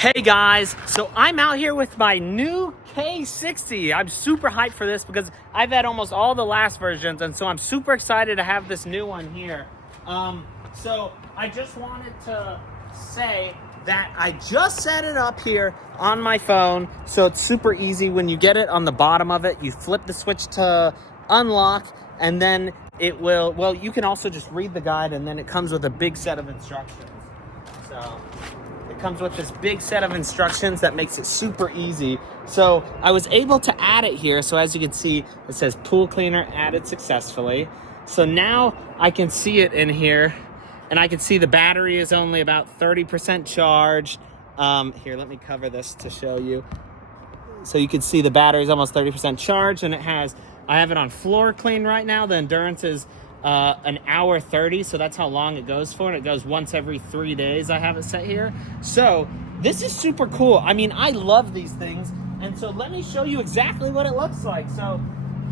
Hey guys, so I'm out here with my new K60. I'm super hyped for this because I've had almost all the last versions, and so I'm super excited to have this new one here. So I just wanted to say that I just set it up here on my phone, so it's super easy. When you get it on the bottom of it, you flip the switch to unlock, and then it will, well, you can also just read the guide, and then it comes with a big set of instructions. So it comes with this big set of instructions that makes it super easy. So I was able to add it here. So as you can see, it says pool cleaner added successfully. So now I can see it in here, and I can see the battery is only about 30% charged. Here, let me cover this to show you. So you can see the battery is almost 30% charged, and I have it on floor clean right now. The endurance is an hour 30, so that's how long it goes for, and it goes once every 3 days. I have it set here. So this is super cool. I mean, I love these things, and so let me show you exactly what it looks like. So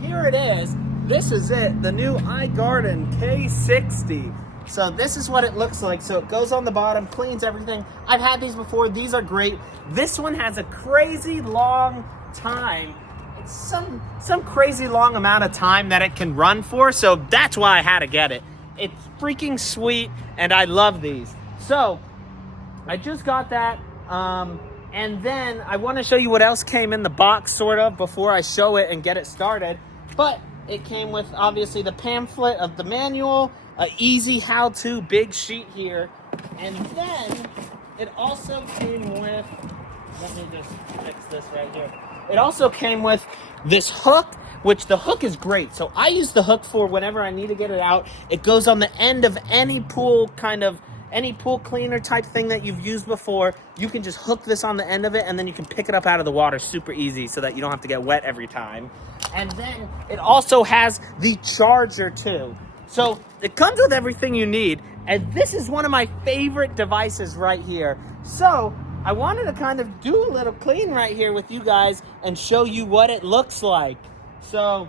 here it is. This is it, the new iGarden K60. So this is what it looks like. So it goes on the bottom, cleans everything. I've had these before. These are great. This one has a crazy long time. Some crazy long amount of time that it can run for, so that's why I had to get it. It's freaking sweet, and I love these. So I just got that, and then I want to show you what else came in the box, sort of, before I show it and get it started. But it came with, obviously, the pamphlet of the manual, an easy how-to big sheet here, and then it also came with, let me just fix this right here. It also came with this hook, which the hook is great. So I use the hook for whenever I need to get it out. It goes on the end of any pool cleaner type thing that you've used before. You can just hook this on the end of it, and then you can pick it up out of the water super easy so that you don't have to get wet every time. And then it also has the charger too. So it comes with everything you need. And this is one of my favorite devices right here. So I wanted to kind of do a little clean right here with you guys and show you what it looks like. So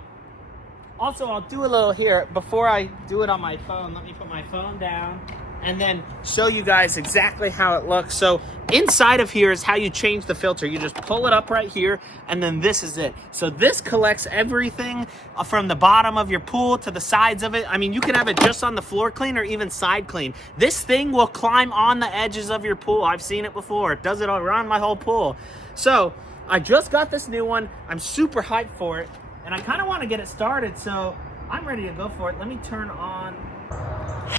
also I'll do a little here before I do it on my phone. Let me put my phone down and then show you guys exactly how it looks. So inside of here is how you change the filter. You just pull it up right here, and then this is it. So this collects everything from the bottom of your pool to the sides of it. I mean, you can have it just on the floor clean or even side clean. This thing will climb on the edges of your pool. I've seen it before. It does it around my whole pool. So I just got this new one. I'm super hyped for it, and I kind of want to get it started, so I'm ready to go for it. Let me turn on.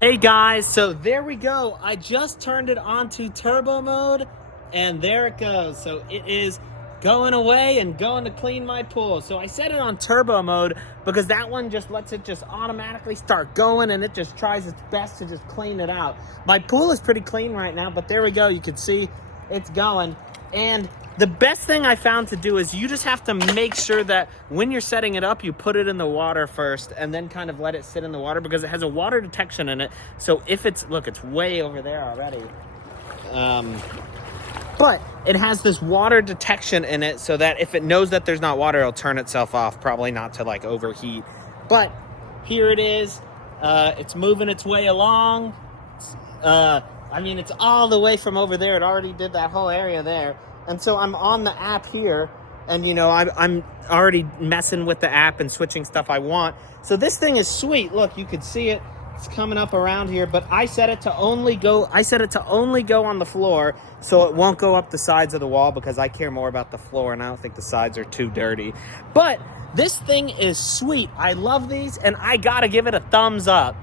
Hey guys, so there we go. I just turned it on to turbo mode, and there it goes. So it is going away and going to clean my pool. So I set it on turbo mode because that one just lets it just automatically start going, and it just tries its best to just clean it out. My pool is pretty clean right now, but there we go. You can see it's going. And the best thing I found to do is you just have to make sure that when you're setting it up, you put it in the water first and then kind of let it sit in the water, because it has a water detection in it. So if it's, look, it's way over there already. But it has this water detection in it so that if it knows that there's not water, it'll turn itself off, probably not to like overheat. But here it is. It's moving its way along. I mean, it's all the way from over there. It already did that whole area there. And so I'm on the app here, and you know, I'm already messing with the app and switching stuff I want. So this thing is sweet. Look, you can see it. It's coming up around here, but I set it to only go on the floor, so it won't go up the sides of the wall, because I care more about the floor, and I don't think the sides are too dirty. But this thing is sweet. I love these, and I gotta give it a thumbs up.